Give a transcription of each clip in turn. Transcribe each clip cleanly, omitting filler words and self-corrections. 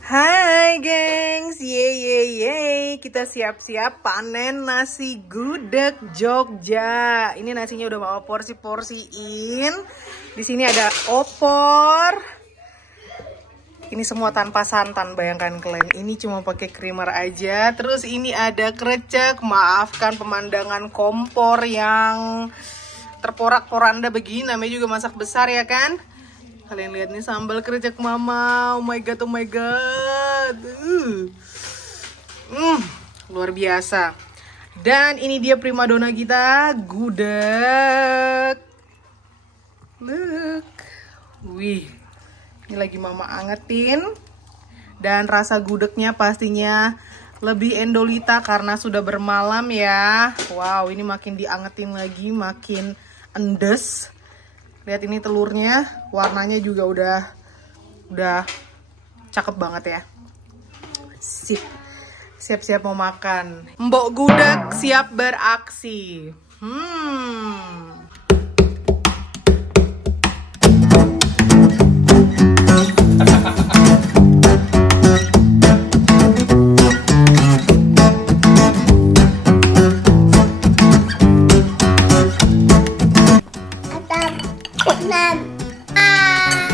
Hai gengs, ye, kita siap-siap panen nasi gudeg Jogja. Ini nasinya udah mama porsi-porsiin. Di sini ada opor. Ini semua tanpa santan, bayangkan kalian. Ini cuma pakai creamer aja. Terus ini ada krecek. Maafkan pemandangan kompor yang terporak-poranda begini. Namanya juga masak besar ya kan? Kalian lihat nih sambal krecek mama. Oh my god, oh my god. Luar biasa. Dan ini dia primadona kita, gudeg. Look. Wih. Ini lagi mama angetin. Dan rasa gudegnya pastinya lebih endolita karena sudah bermalam ya. Wow, ini makin diangetin lagi, makin endes. Lihat ini telurnya, warnanya juga udah cakep banget ya. Sip. Siap-siap mau makan. Mbok gudeg siap beraksi.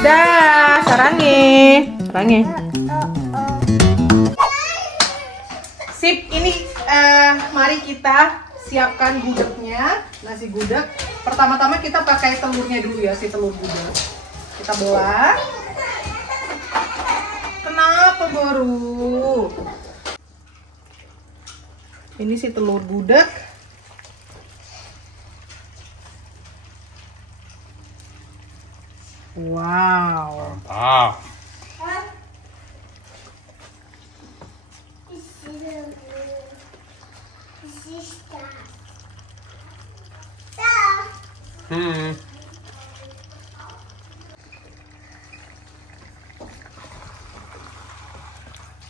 Dah, sarangnya. Sip, ini mari kita siapkan gudegnya, nasi gudeg. Pertama-tama kita pakai telurnya dulu ya, si telur gudeg. Kita belah. Kenapa baru? Ini si telur gudeg. Wow. Mantap.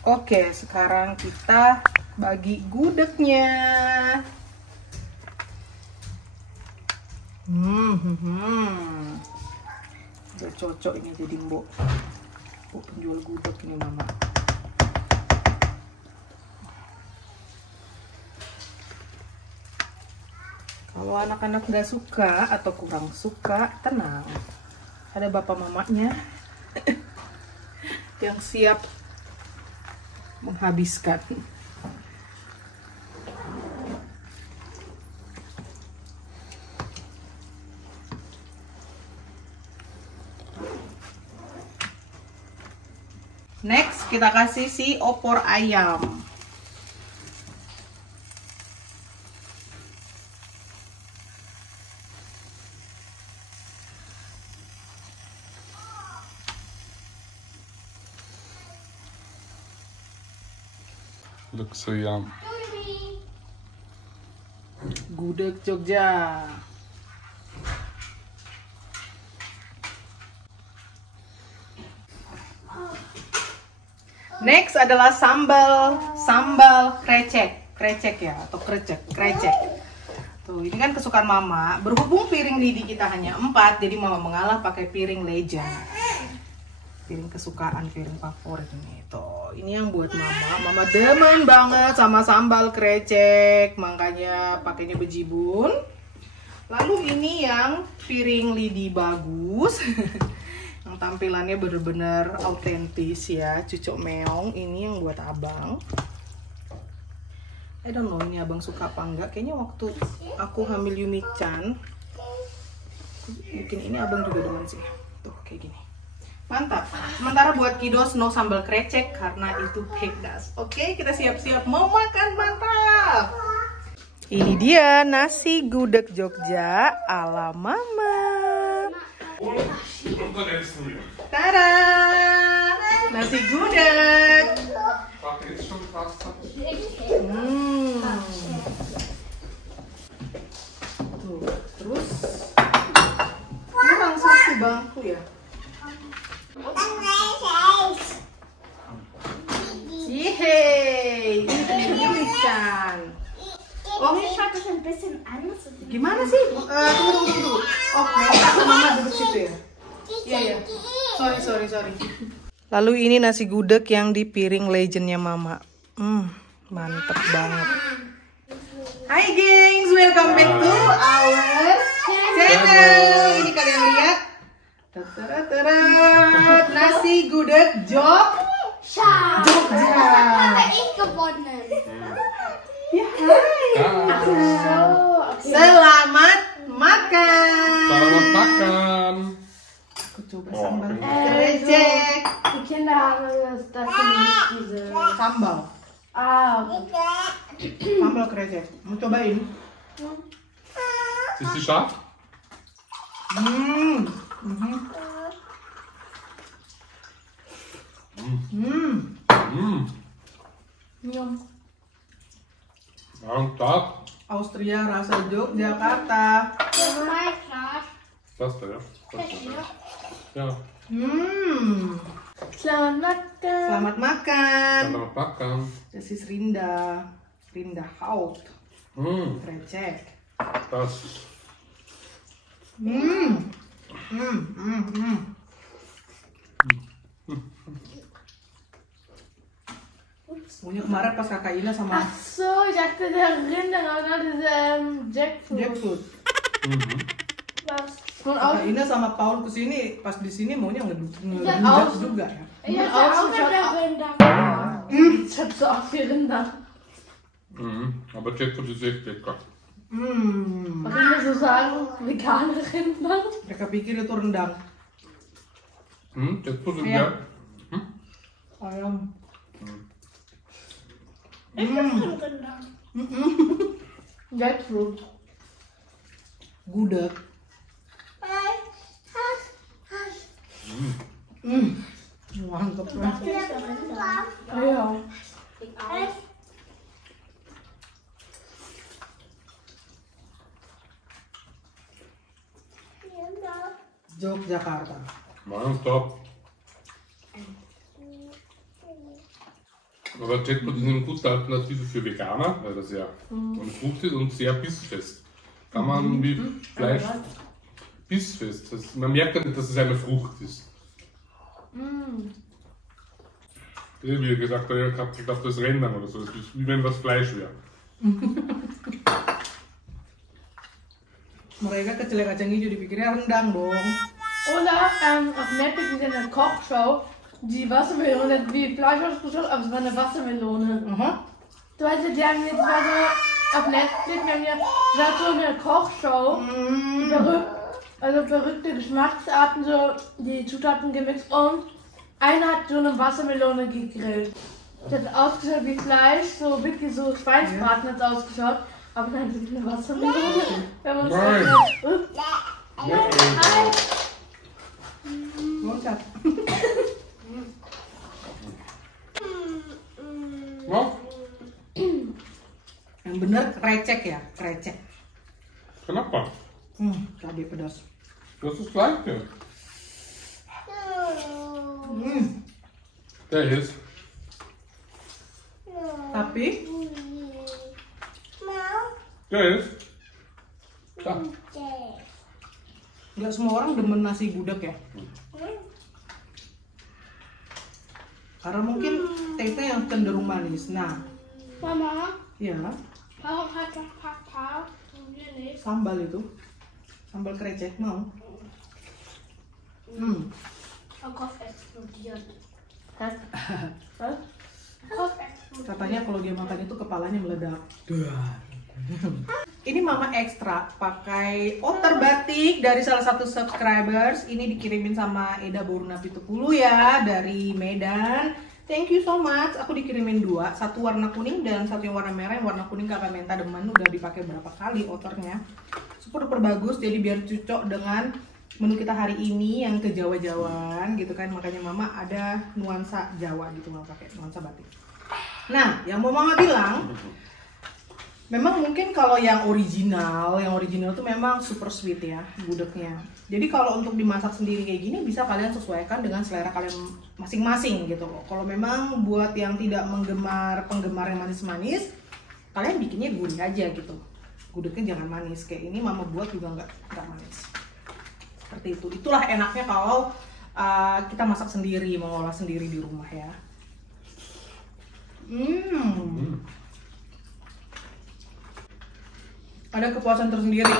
Oke, sekarang kita bagi gudegnya. Udah cocok ini jadi mbok penjual gudeg ini mama. Kalau anak-anak nggak suka atau kurang suka, tenang, ada bapak mamanya yang siap menghabiskan. Next, kita kasih si opor ayam. Looks so yum. Gudeg Jogja. Next adalah sambal krecek ya, atau krecek. Tuh, ini kan kesukaan mama. Berhubung piring lidi kita hanya 4, jadi mama mengalah pakai piring legend. Piring kesukaan, piring favorit ini. Tuh, ini yang buat mama. Mama demen banget sama sambal krecek, makanya pakainya bejibun. Lalu ini yang piring lidi bagus. Yang tampilannya bener-bener autentis ya, cucok meong. Ini yang buat abang. I don't know ini abang suka apa enggak. Kayaknya waktu aku hamil Yumi-chan bikin ini abang juga demen sih. Tuh kayak gini. Mantap. Sementara buat kiddos no sambal krecek karena itu pedas. Oke, kita siap-siap mau makan. Mantap. Ini dia nasi gudeg Jogja ala mama. Tada! Nasi gudeg. Tuh, terus kurang satu bangku ya. Yeay, ini Yumi-chan. Oh, gimana sih? Tunggu. Oh, mama duduk situ ya? Iya. Sorry. Lalu ini nasi gudeg yang di piring legendnya mama. Mantep banget. Hai gengs, welcome back to our channel. Ini kalian lihat, nasi gudeg Jogja. Ya, selamat makan. Selamat makan. Aku coba sambal krecek. Die Kinder haben das nicht diese. Sambal. Sambal krecek. Mau cobain? Ist sie scharf? Mantap. Austria rasa Yogyakarta. Das da, ja. Ja. Selamat makan. Selamat makan. Selamat makan. Das ist Rinderhaut. Krecek. Das. Punya kemarin pas kakak Ina sama Ach so, ich dachte der Rinder, aber diese Jackfruit. Jackfruit. Was? Kakak Ina sama Paul kesini, pas di sini maunya ngeduduk aus. juga ya. Ich hatte auch der Rinder. Ich hab so auch viel Rinder. Aber Jackfruit ist echt lecker. Was will ich so sagen? Vegane Rinder? Mereka pikir itu rendang. Jackfruit ist Ja. ja. Ayam. Jackfruit. Gudeg. Mantap banget. Ja. Yogyakarta. Mantap. Aber Jackfruit ist eine gute Alternative für Veganer, weil das ja eine Frucht ist und sehr bissfest. Kann man wie Fleisch bissfest. Man merkt ja nicht, dass es eine Frucht ist. Wie gesagt, ich habe gedacht, das ist Rendern oder so. Es ist wie wenn was Fleisch wäre. Mereka kecil-kacang hijau dipikirnya rendang dong. Oder auf Netflix ist eine Kochshow, die Wassermelone, wie Fleisch ausgeschaut, aber es war eine Wassermelone. Du weißt, die haben jetzt mal so auf Netflix, das war so eine Kochshow, verrückte Geschmacksarten, so die Zutaten gemixt und einer hat so eine Wassermelone gegrillt. Das hat ausgeschaut wie Fleisch, so wirklich so Schweinsbraten hat es ausgeschaut, aber dann ist es eine Wassermelone. Wenn man Nein. Loncat. Ja, Yang bener krecek ya, krecek. Kenapa? Cabai pedas. Das ist das Gleiche. Der ist. Tapi Der ist. Da. nggak semua orang demen nasi gudeg ya. Karena mungkin taste-nya yang cenderung manis. Nah, Mama, ya warum hat das Papa und wir nicht? sambal itu, sambal krecek mau. Der Kopf explodiert. Was? Kopf explodiert. Katanya kalau dia makan itu kepalanya meledak. Ini mama ekstra pakai outer batik dari salah satu subscribers. Ini dikirimin sama Eda Boruna Pitupulu ya dari Medan. Thank you so much. Aku dikirimin dua, satu warna kuning dan satu yang warna merah. Yang warna kuning kakak Menta demen, udah dipakai berapa kali outernya. Super bagus, jadi biar cocok dengan menu kita hari ini yang ke Jawa-Jawaan gitu kan. Makanya mama ada nuansa Jawa gitu, nggak pakai nuansa batik. Nah, yang mau mama bilang, memang mungkin kalau yang original tuh memang super sweet ya gudegnya. Jadi kalau untuk dimasak sendiri kayak gini bisa kalian sesuaikan dengan selera kalian masing-masing gitu loh. Kalau memang buat yang tidak penggemar yang manis-manis, kalian bikinnya gurih aja gitu. Gudegnya jangan manis, kayak ini mama buat juga nggak manis. Seperti itu. Itulah enaknya kalau kita masak sendiri, mengolah sendiri di rumah ya. Ada kepuasan tersendiri.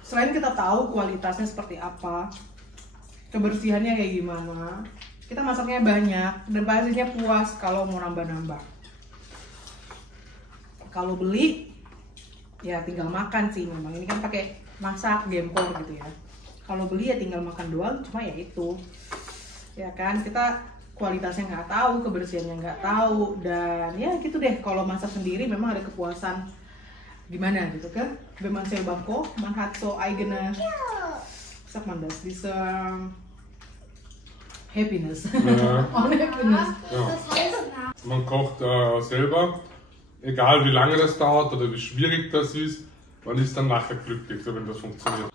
Selain kita tahu kualitasnya seperti apa, kebersihannya kayak gimana, kita masaknya banyak dan pastinya puas kalau mau nambah-nambah. Kalau beli ya tinggal makan sih, memang ini kan pakai masak gempor gitu ya. Kalau beli ya tinggal makan doang, cuma ya itu ya kan, kita kualitasnya nggak tahu, kebersihannya nggak tahu, dan ya gitu deh. Kalau masak sendiri memang ada kepuasan gimana gitu kan. Wenn man selber kocht, man hat so eigene, sagt man das, diese Happiness. Ja. On happiness. Ja. Man kocht selber, egal wie lange das dauert oder wie schwierig das ist, man ist dann nachher glücklich, so wenn das funktioniert.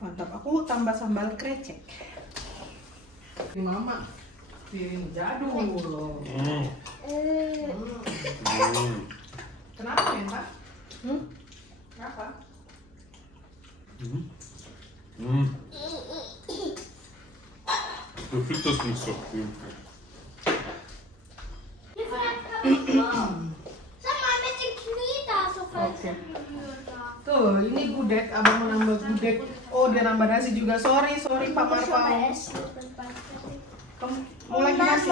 Mantap, aku tambah sambal krecek. Di mama, piring jadul. Kenapa ya, Pak? Kenapa? Du fütterst mich so. Sama mit dem Knie da so falsch. Oke. Tuh, ini gudeg, abang mau nambah gudeg. Oh, dia nambah nasi juga. Sorry Pak Marfau. Kamu mau lagi nasi?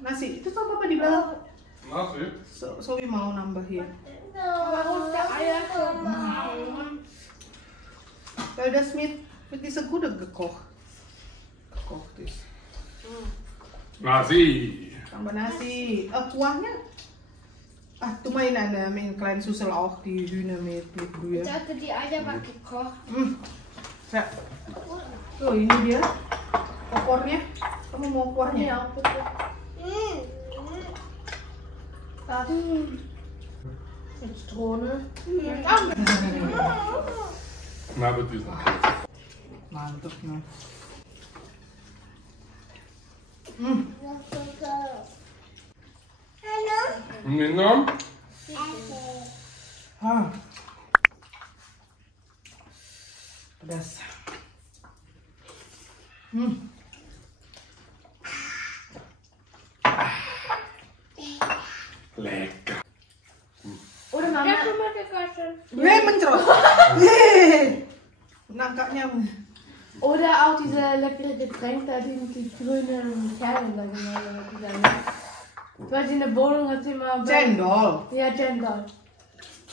Nasi, itu tuh apa di belakang? Nasi? Sobi mau nambah ya. Weil das mit dieser Gudeg gekocht ist. Nasi! Tambah nasi. Kuahnya? Du mein einen kleinen Süßel auch die Hühner mit Brühe. Ich dachte, die Eier war gekocht. Ya. Tuh, ini dia opornya. Kamu mau kuahnya? Ja, bitte. Mit Zitrone. Na, aber diesen. Mantap, nah. Minum? Pedas. Lecker. Oder Mama. Ja, schon mal gegessen. Mencerot. Nangkapnya. Oder auch diese leckere Getränk da, die grünen Kerle da genau. Weil sie in der Wohnung hat sie immer. Cendol. Ja, Cendol.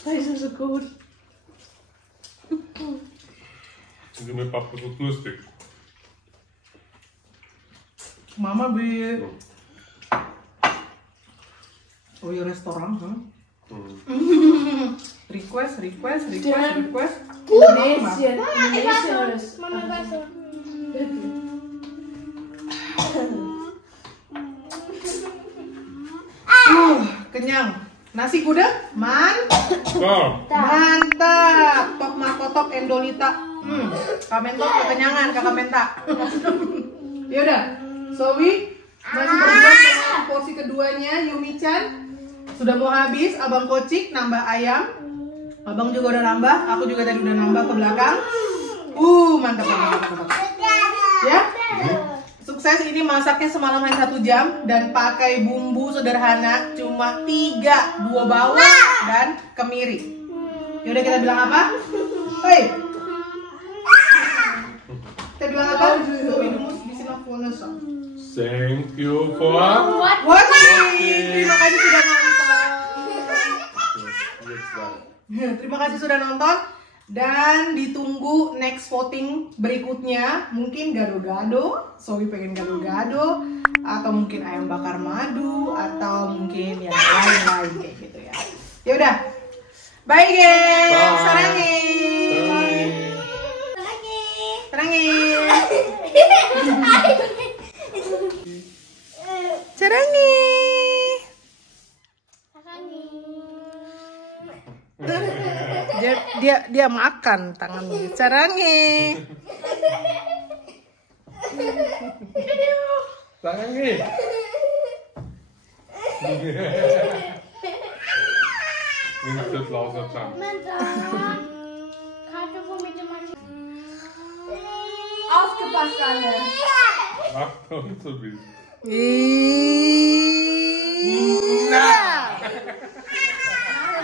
Das ist so gut. Und mein Papa so durstig. Mama will. Oh ya restoran, Request. Indonesien. Ich weiß schon. Mama weiß schon. Kenyang. Nasi gudeg, So, mantap. Tok makotok endolita. Kamentok kekenyangan, kakak menta. Yaudah, Sowi masih berjuang dengan porsi keduanya. Yumi-chan sudah mau habis. Abang Kocik nambah ayam. Abang juga udah nambah. Aku juga tadi udah nambah ke belakang. Mantap. Ya, sukses. Ini masaknya semalam hanya 1 jam dan pakai bumbu sederhana, cuma 3, 2 bawang dan kemiri. Yaudah, kita bilang apa? Hei, kita bilang apa? thank you for. Watching. Terima kasih sudah nonton. Terima kasih sudah nonton. Dan ditunggu next voting berikutnya. Mungkin gado-gado, Sowi pengen gado-gado, atau mungkin ayam bakar madu, atau mungkin yang lain-lain kayak gitu ya. Yaudah, bye guys, sarangi. Sarangi. Dia makan tangannya. Sarangi. Sarangi. Nimmst das lauter Chan. Karte, womit du mal. aufgepasst alle. Mach doch nicht so wild. Nah.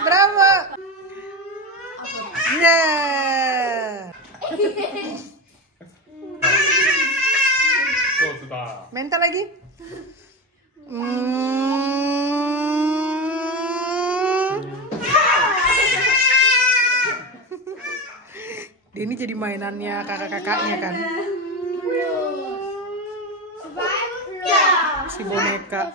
Berapa? Nah. So, sudah. Mental lagi. Ini jadi mainannya kakak-kakaknya kan. Si boneka.